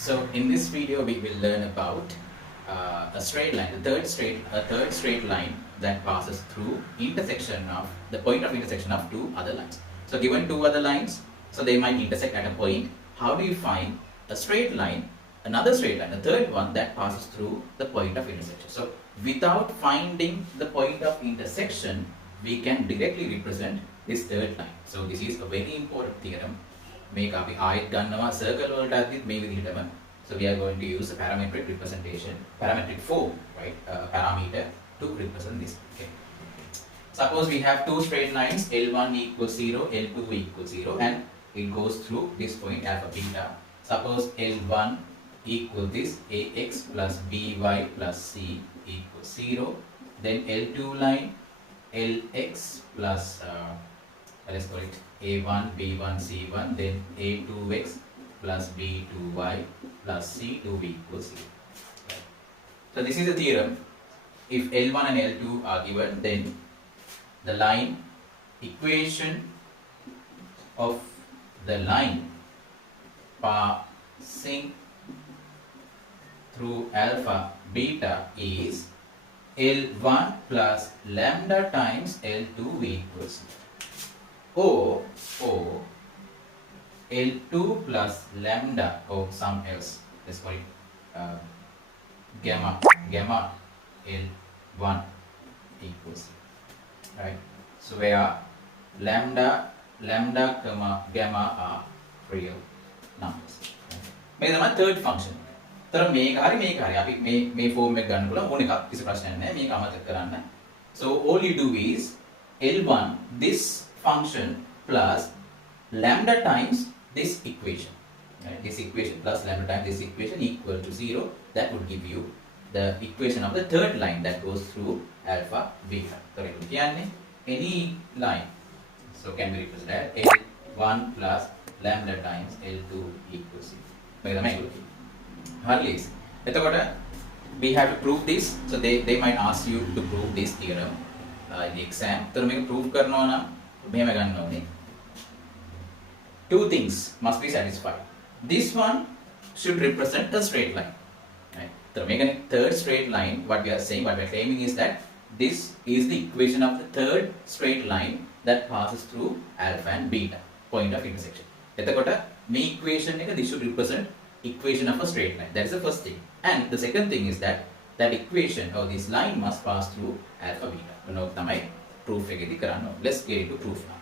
So in this video we will learn about a straight line, a third straight line that passes through intersection of the point of intersection of two other lines. So given two other lines, so they might intersect at a point. How do you find a straight line, another straight line, a third one that passes through the point of intersection? So without finding the point of intersection, we can directly represent this third line. So this is a very important theorem. මේක අපි ආයෙත් ගන්නවා circle වලට අදිත් මේ විදිහටම. So we are going to use a parametric representation, parametric form, right? Parameter to represent this. Okay. Suppose we have two straight lines, L1 equals 0, L2 equals 0, and it goes through this point alpha beta. Suppose L1 equals this ax plus by plus c equals 0. Then L2 line lx plus let's call it a1 b1 c1, then a2x plus b2y plus c2 equals 0. Right. So this is a theorem. If L1 and L2 are given, then the line equation of the line passing through alpha beta is L1 plus lambda times L2 equals 0. Or L2 plus lambda or some else, let's call it gamma L1 equals 0. Right? So where lambda comma gamma are real numbers. Make them a third function. So all you do is L1 this function plus lambda times this equation, right? This equation plus lambda times this equation equal to 0. That would give you the equation of the third line that goes through alpha beta. Any line so can be represented as L1 plus lambda times L2 equals 0. We have to prove this. So they might ask you to prove this theorem in the exam. So make prove two things must be satisfied. This one should represent a straight line. Right? So make a third straight line. What we are saying, what we are claiming is that this is the equation of the third straight line that passes through alpha and beta, point of intersection. Me equation this should represent equation of a straight line. That is the first thing. And the second thing is that equation or this line must pass through alpha beta. Proof. Let's get into proof now.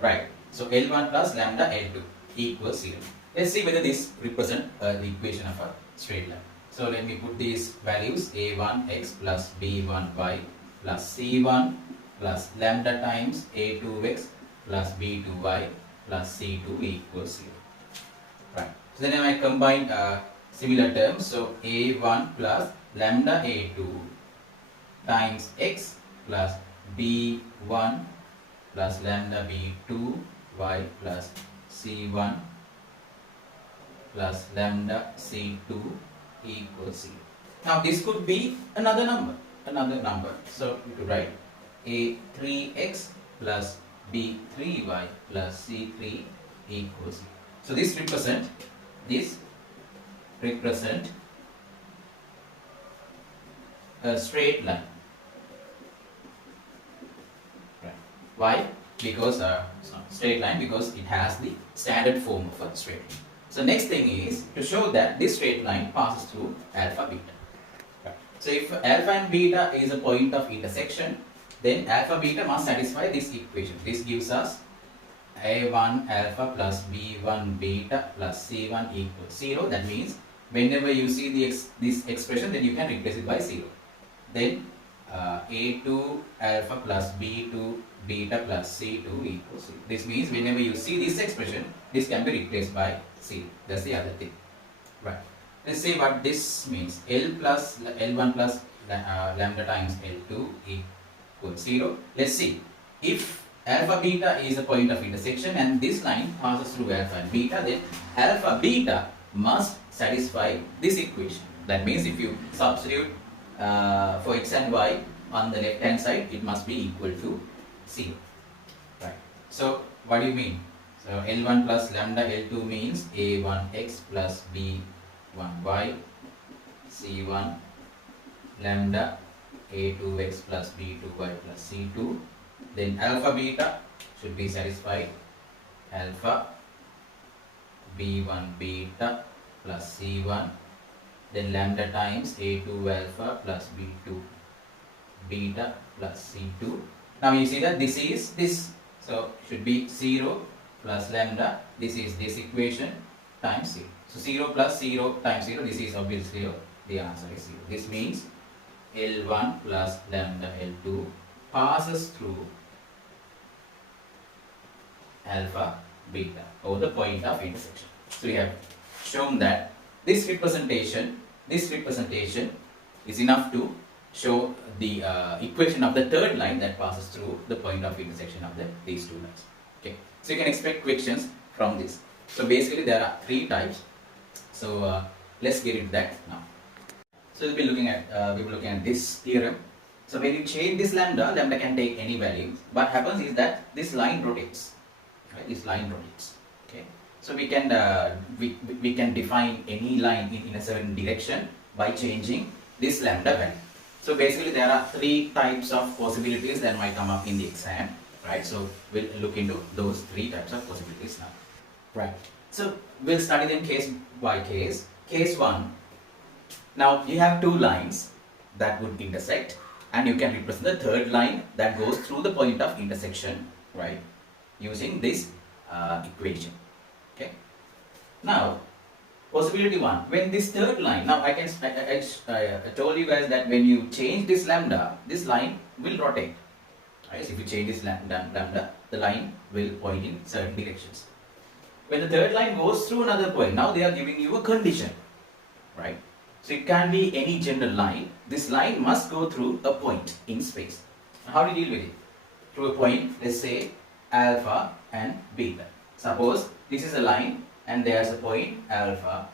Right. So L1 plus lambda L2 equals 0. Let's see whether this represents the equation of a straight line. So let me put these values a1x plus b1y plus c1 plus lambda times a2x plus b2y plus c2 equals 0. Right. So then I combine similar terms. So a1 plus lambda a2 times x plus b1 plus lambda b2 y plus c1 plus lambda c2 equals 0. Now this could be another number. So you could write a3x plus b3y plus c3 equals 0. So this represent a straight line. Right. Why? Because it's not straight line, because it has the standard form of a straight line. So next thing is to show that this straight line passes through alpha beta. Right. So if alpha and beta is a point of intersection, then alpha beta must satisfy this equation. This gives us a1 alpha plus b1 beta plus c1 equals 0. That means whenever you see this expression, then you can replace it by 0. Then a2 alpha plus b2 beta plus c2 equals 0. This means whenever you see this expression, this can be replaced by 0. That's the other thing. Right. Let's see what this means. L1 plus lambda times L2 equals 0. Let's see. If alpha beta is a point of intersection and this line passes through alpha and beta, then alpha beta must satisfy this equation. That means if you substitute for x and y on the left hand side, it must be equal to 0. Right. So what do you mean? So L1 plus lambda L2 means A1x plus B1y, C1 lambda A2x plus B2y plus C2. Then alpha beta should be satisfied. Alpha B1 beta plus C1. Then lambda times A2 alpha plus B2 beta plus C2. Now you see that this is this. So should be 0 plus lambda. This is this equation times 0. So 0 plus 0 times 0. This is obviously 0. The answer is 0. This means L1 plus lambda L2 passes through alpha beta over the point of intersection. So we have shown that this representation is enough to show the equation of the third line that passes through the point of intersection of these two lines. Okay, so you can expect questions from this. So basically there are three types. So let's get into that now. So we'll be looking at this theorem. So when you change this lambda can take any value. What happens is that this line rotates. Right? This line rotates. Okay. So we can define any line in a certain direction by changing this lambda value. So basically there are three types of possibilities that might come up in the exam, right? So we'll look into those three types of possibilities now. Right. So we'll study them case by case. Case 1. Now you have two lines that would intersect, and you can represent the third line that goes through the point of intersection, right? Using this equation. Okay. Now, possibility 1. When this third line, now I told you guys that when you change this lambda, this line will rotate. Right? So if you change this lambda, the line will point in certain directions. When the third line goes through another point, now they are giving you a condition, right? So it can be any general line. This line must go through a point in space. How do you deal with it? Through a point, let's say alpha and beta. Suppose this is a line and there's a point alpha.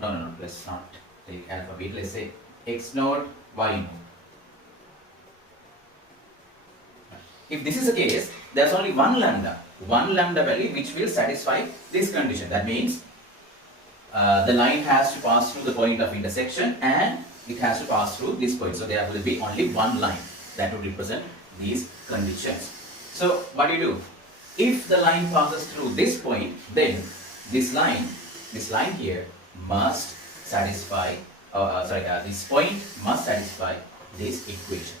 No, let's not take alpha beta. Let's say x naught, y naught. If this is the case, there's only one lambda value which will satisfy this condition. That means the line has to pass through the point of intersection and it has to pass through this point. So there will be only one line that would represent these conditions. So what do you do? If the line passes through this point, then this line here must satisfy, this point must satisfy this equation,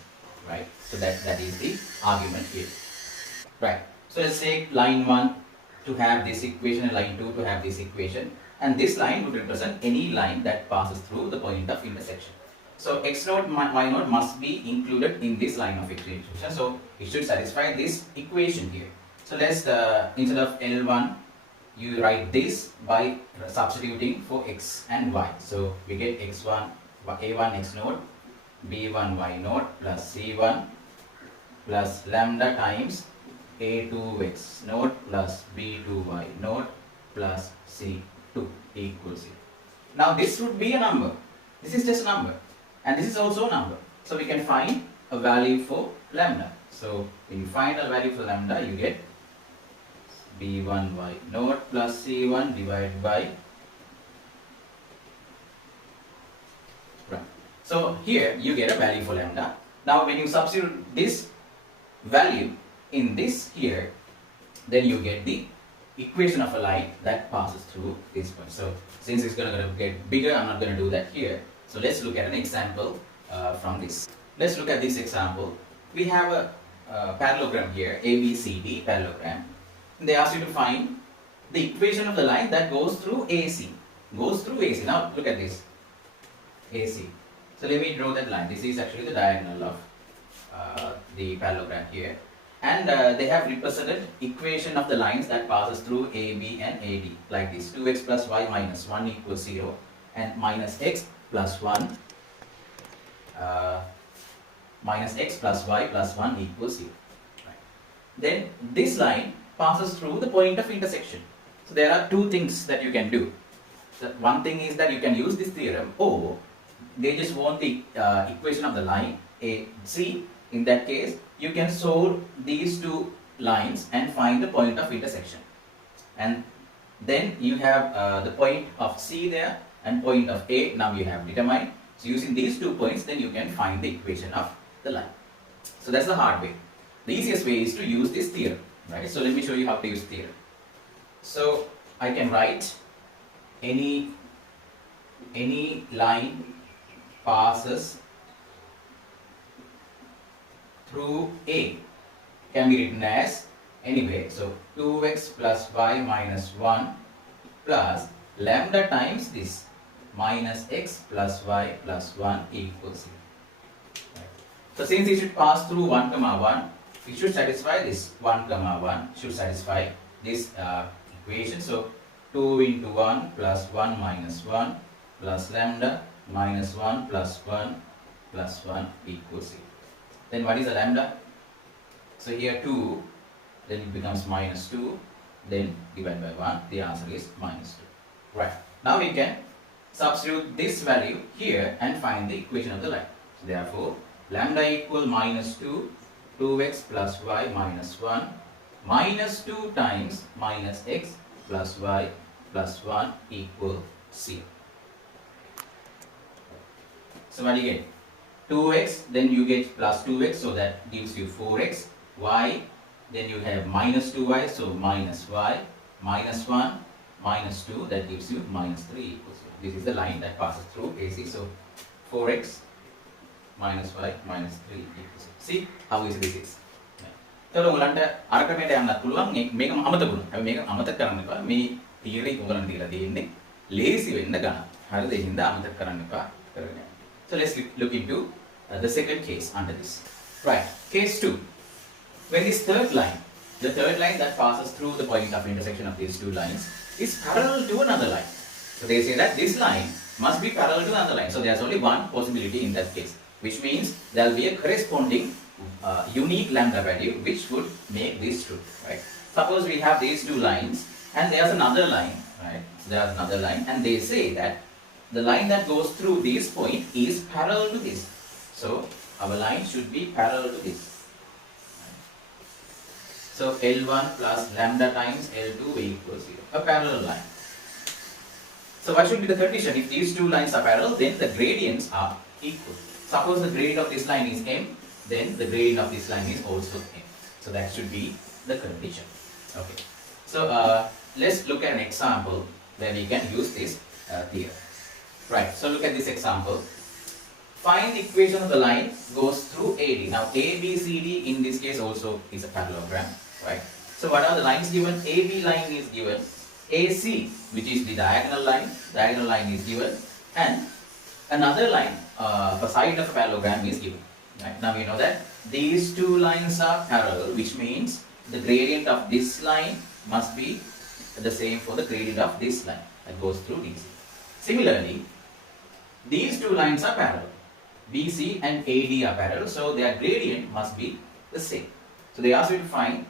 right? So that is the argument here, right? So let's take line 1 to have this equation and line 2 to have this equation, and this line would represent any line that passes through the point of intersection. So x naught, y naught must be included in this line of equation. So it should satisfy this equation here. So let's instead of L1, you write this by substituting for x and y. So we get x1, a1 x naught, b1 y naught plus c1 plus lambda times a2 x naught plus b2 y naught plus c2 equals 0. Now this would be a number. This is just a number. And this is also a number. So we can find a value for lambda. So when you find a value for lambda, you get b1 y naught plus c1 divided by, right. So here you get a value for lambda. Now when you substitute this value in this here, then you get the equation of a line that passes through this point. So since it's going to get bigger, I'm not going to do that here. So let's look at an example from this. Let's look at this example. We have a parallelogram here, ABCD parallelogram. They ask you to find the equation of the line that goes through AC. Now look at this, AC. So let me draw that line. This is actually the diagonal of the parallelogram here. And they have represented equation of the lines that passes through AB and AD like this. 2x plus y minus 1 equals 0 and minus x plus 1 minus x plus y plus 1 equals 0. Right. Then this line passes through the point of intersection. So there are two things that you can do. So one thing is that you can use this theorem, or they just want the equation of the line AC. In that case, you can solve these two lines and find the point of intersection. and then you have the point of C there and point of A. Now you have determined. So using these 2 points, then you can find the equation of the line. So that's the hard way. The easiest way is to use this theorem, right? So let me show you how to use theorem. So I can write any line passes through A can be written as anyway. So 2x plus y minus 1 plus lambda times this minus x plus y plus 1 equals 0. Right. So since it should pass through 1 comma 1, it should satisfy this 1 comma 1 should satisfy this equation. So 2 into 1 plus 1 minus 1 plus lambda minus 1 plus 1 plus 1 equals 0. Then what is the lambda? So here 2, then it becomes minus 2, then divided by 1, the answer is minus 2. Right. Now we can substitute this value here and find the equation of the line. So therefore, lambda equal minus 2, 2x plus y minus 1, minus 2 times minus x plus y plus 1 equal 0. So what do you get? 2x, then you get plus 2x, so that gives you 4x. Y, then you have minus 2y, so minus y, minus 1, minus 2, that gives you minus 3 equals 0. This is the line that passes through AC. So 4x minus y minus 3 equals 0. See how easy this is. So ඔයගලන්ට අර ක්‍රමයට යන්නත් පුළුවන්. මේක අමතක වුණා. හැබැයි මේක අමතක කරන්න එපා. මේ තියරි ඔයගලන්ට දීලා තියෙන්නේ ලේසි වෙන්න ගන්න. හරිද? ඒ හින්දා අමතක කරන්න එපා. කරගෙන යන්න. So let's look into the second case under this. Right. Case 2. When this third line, the third line that passes through the point of intersection of these two lines is parallel to another line. So they say that this line must be parallel to another line. So there's only one possibility in that case, which means there will be a corresponding unique lambda value which would make this true, right? Suppose we have these two lines and there's another line, right? So there's another line and they say that the line that goes through this point is parallel to this. So our line should be parallel to this. So L1 plus lambda times L2 equals 0, a parallel line. So what should be the condition? If these two lines are parallel, then the gradients are equal. Suppose the gradient of this line is m, then the gradient of this line is also m. So that should be the condition. Okay. So let's look at an example where we can use this theorem. Right. So look at this example. Find the equation of the line goes through AD. Now ABCD in this case also is a parallelogram, right? So what are the lines given? AB line is given, AC, which is the diagonal line is given, and another line, a side of a parallelogram is given. Right? Now we know that these two lines are parallel, which means the gradient of this line must be the same for the gradient of this line that goes through DC. Similarly, these two lines are parallel. BC and AD are parallel, so their gradient must be the same. So they ask you to find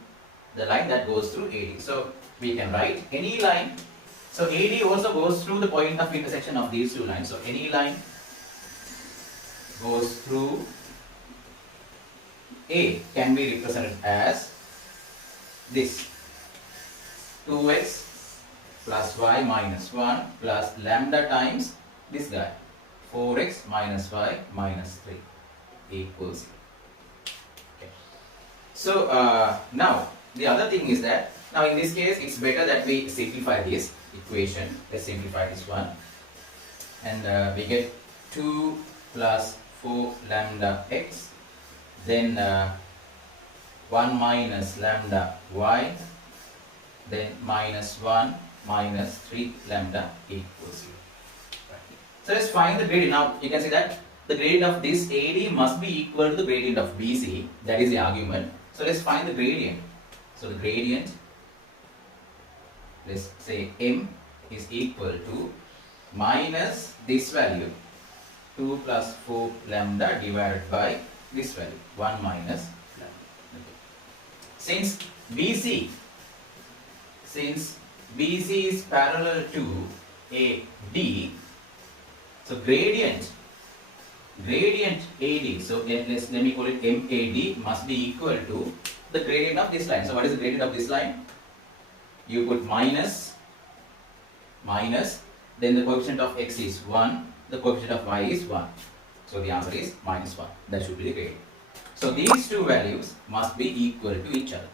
the line that goes through AD. So we can write any line. So AD also goes through the point of intersection of these two lines. So any line goes through A can be represented as this 2x plus y minus 1 plus lambda times this guy 4x minus y minus 3 equals 0. Okay. So now the other thing is that now in this case it's better that we simplify this equation. Let's simplify this one, and we get 2 plus 4 lambda x, then 1 minus lambda y, then minus 1 minus 3 lambda equals 0. So let's find the gradient. Now you can see that the gradient of this AD must be equal to the gradient of BC. That is the argument. So let's find the gradient. So the gradient, let's say m is equal to minus this value 2 plus 4 lambda divided by this value 1 minus lambda. Okay. Since BC is parallel to AD, so gradient AD, so let me call it MAD, must be equal to the gradient of this line. So what is the gradient of this line? you put minus, then the coefficient of x is 1, the coefficient of y is 1. So the answer is minus 1. That should be the gradient. So these two values must be equal to each other.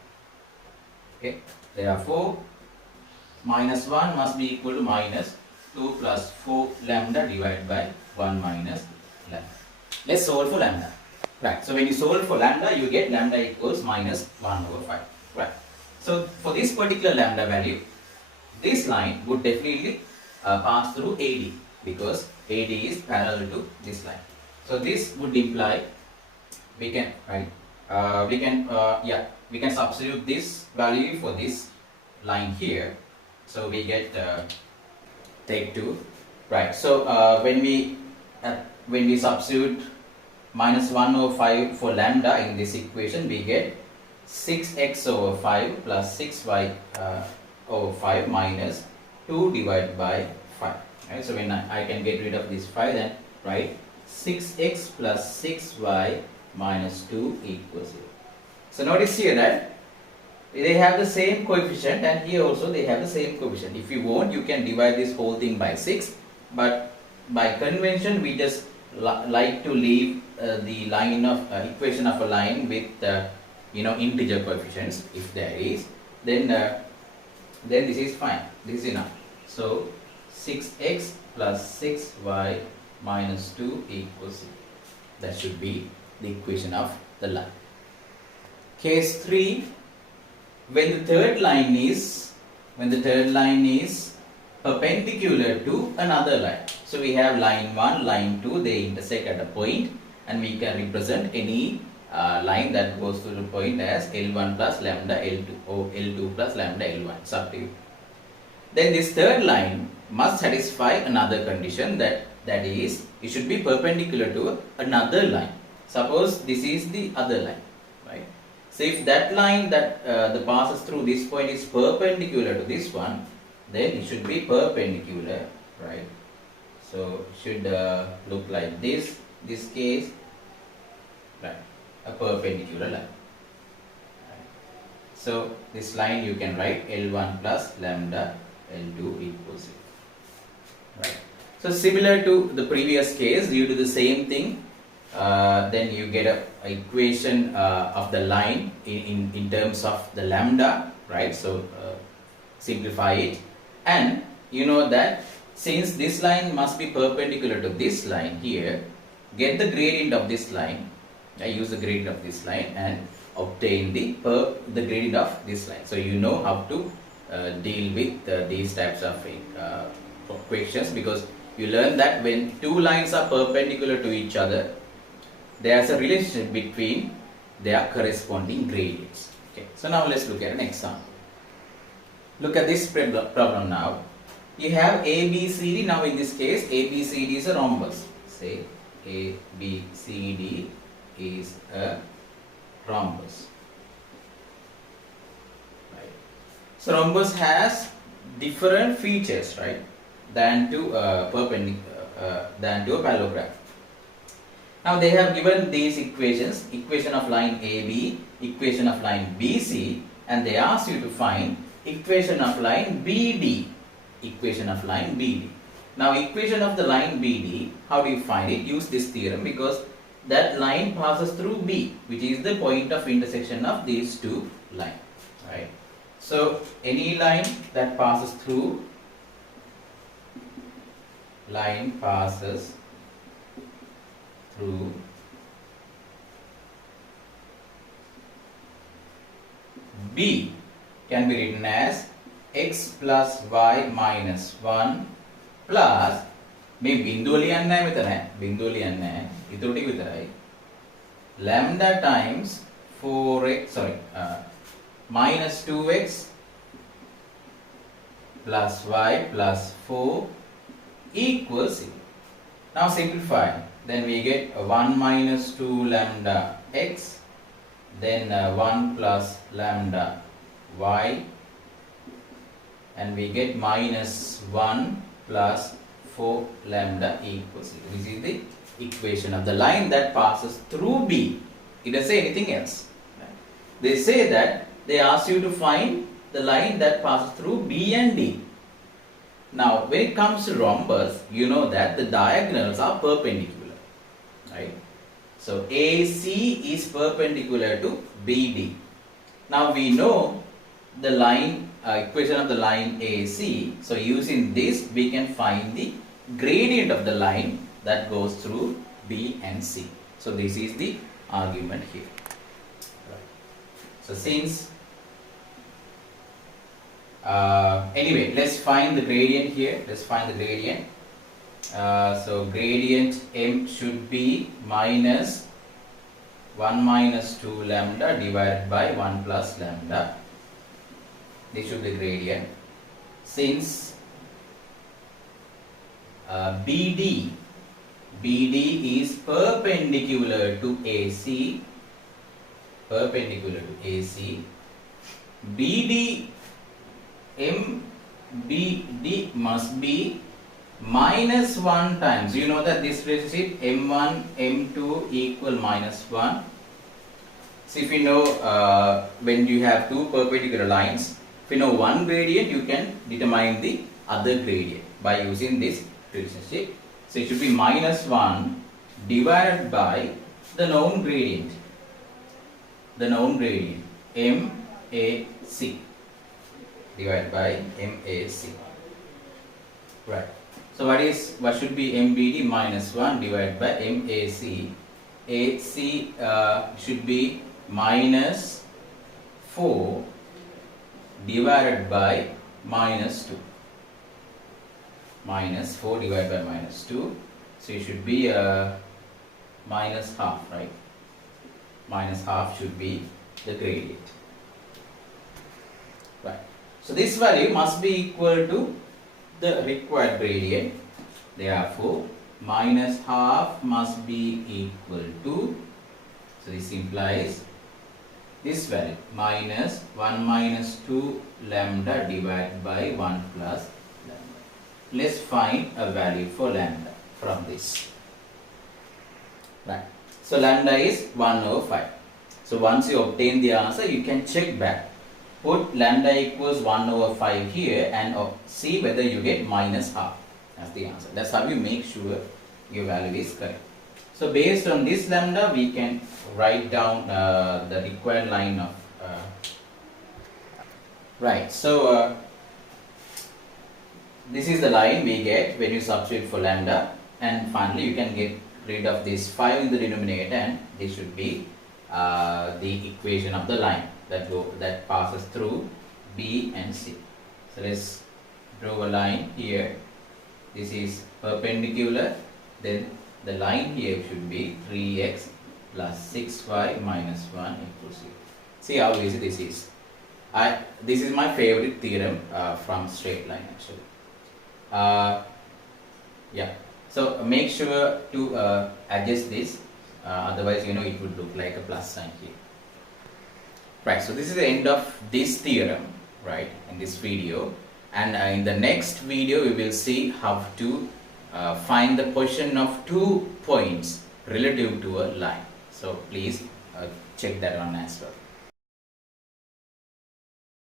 Okay, therefore minus 1 must be equal to minus 2 plus 4 lambda divided by 1 minus lambda. Let's solve for lambda. Right, so when you solve for lambda, you get lambda equals minus 1 over 5. Right, so for this particular lambda value, this line would definitely pass through AD, because AD is parallel to this line. So this would imply we can substitute this value for this line here. So we get take 2. Right, so when we substitute minus 1 over 5 for lambda in this equation, we get 6x over 5 plus 6y over 5 minus 2 divided by 5. Right, so when I can get rid of this 5, then write 6x plus 6y minus 2 equals 0. So notice here that they have the same coefficient, and here also they have the same coefficient. If you want, you can divide this whole thing by 6, but by convention we just like to leave the line of equation of a line with integer coefficients. If there is, then this is fine, this is enough. So 6x plus 6y minus 2 equals 0. That should be the equation of the line. Case 3, when the third line is perpendicular to another line. So we have line 1, line 2, they intersect at a point, and we can represent any line that goes to the point as L1 plus lambda L2 or L2 plus lambda L1. It's up to you. Then this third line must satisfy another condition, that is, it should be perpendicular to another line. Suppose this is the other line, right? So if that line that passes through this point is perpendicular to this one, then it should be perpendicular, right? So it should look like this case, right? A perpendicular line. Right. So this line you can write L1 plus lambda L2 equals 0. Right. So similar to the previous case, due to the same thing, then you get a equation of the line in terms of the lambda, right? So simplify it, and you know that since this line must be perpendicular to this line here, get the gradient of this line. Use the gradient of this line and obtain the gradient of this line. So you know how to deal with these types of equations, because you learn that when two lines are perpendicular to each other, there is a relationship between their corresponding gradients. Okay, so now let's look at an example. Look at this problem now. You have ABCD. Now in this case, ABCD is a rhombus. Say ABCD is a rhombus. Right. So rhombus has different features, right, than to a parallelogram. Now they have given these equations, equation of line AB, equation of line BC, and they ask you to find equation of line BD, equation of line BD. Now equation of the line BD, how do you find it? Use this theorem, because that line passes through B, which is the point of intersection of these two lines, right? So any line that passes through B can be written as x plus y minus 1 plus මේ බිඳුව ලියන්නේ නැහැ මෙතන. බිඳුව ලියන්නේ නැහැ. ඊටු ටික විතරයි. lambda times 4x minus 2x plus y plus 4 equals 0. Now simplify. Then we get 1 minus 2 lambda x, then 1 plus lambda y, and we get minus 1 plus 4 lambda equals 0. This is the equation of the line that passes through B. It doesn't say anything else. Right? They say that they ask you to find the line that passes through B and D. Now, when it comes to rhombus, you know that the diagonals are perpendicular, right? So, AC is perpendicular to BD. Now, we know the line, equation of the line AC. So, using this, we can find the gradient of the line that goes through B and C. So, this is the argument here. Right. So, since anyway, let's find the gradient here. Let's find the gradient. So gradient M should be minus 1 minus 2 lambda divided by 1 plus lambda. This should be gradient. Since BD is perpendicular to AC, BD MBD must be minus 1 times. You know that this relationship M1, M2 equal minus 1. So if you know when you have two perpendicular lines, if you know one gradient, you can determine the other gradient by using this relationship. So it should be minus 1 divided by the known gradient. MAC. Divided by MAC. Right. So what should be MBD? Minus 1 divided by MAC. AC should be minus 4 divided by minus 2. Minus 4 divided by minus 2. So it should be minus half, right? Minus half should be the gradient. Right. So this value must be equal to the required gradient. Therefore, minus half must be equal to, so this implies this value, minus 1 minus 2 lambda divided by 1 plus lambda. Let's find a value for lambda from this. Right. So lambda is 1 over 5. So once you obtain the answer, you can check back. Put lambda equals 1 over 5 here and see whether you get minus half as the answer. That's how you make sure your value is correct. So based on this lambda, we can write down the required line of right. So this is the line we get when you substitute for lambda, and finally you can get rid of this 5 in the denominator, and this should be the equation of the line that passes through B and C. So let's draw a line here. This is perpendicular. Then the line here should be 3x plus 6y minus 1 equals 0. See how easy this is. This is my favorite theorem from straight line actually. Yeah. So make sure to adjust this. Otherwise, you know, it would look like a plus sign here. Right, so this is the end of this theorem, right, in this video, and in the next video we will see how to find the position of 2 points relative to a line. So please check that on as well.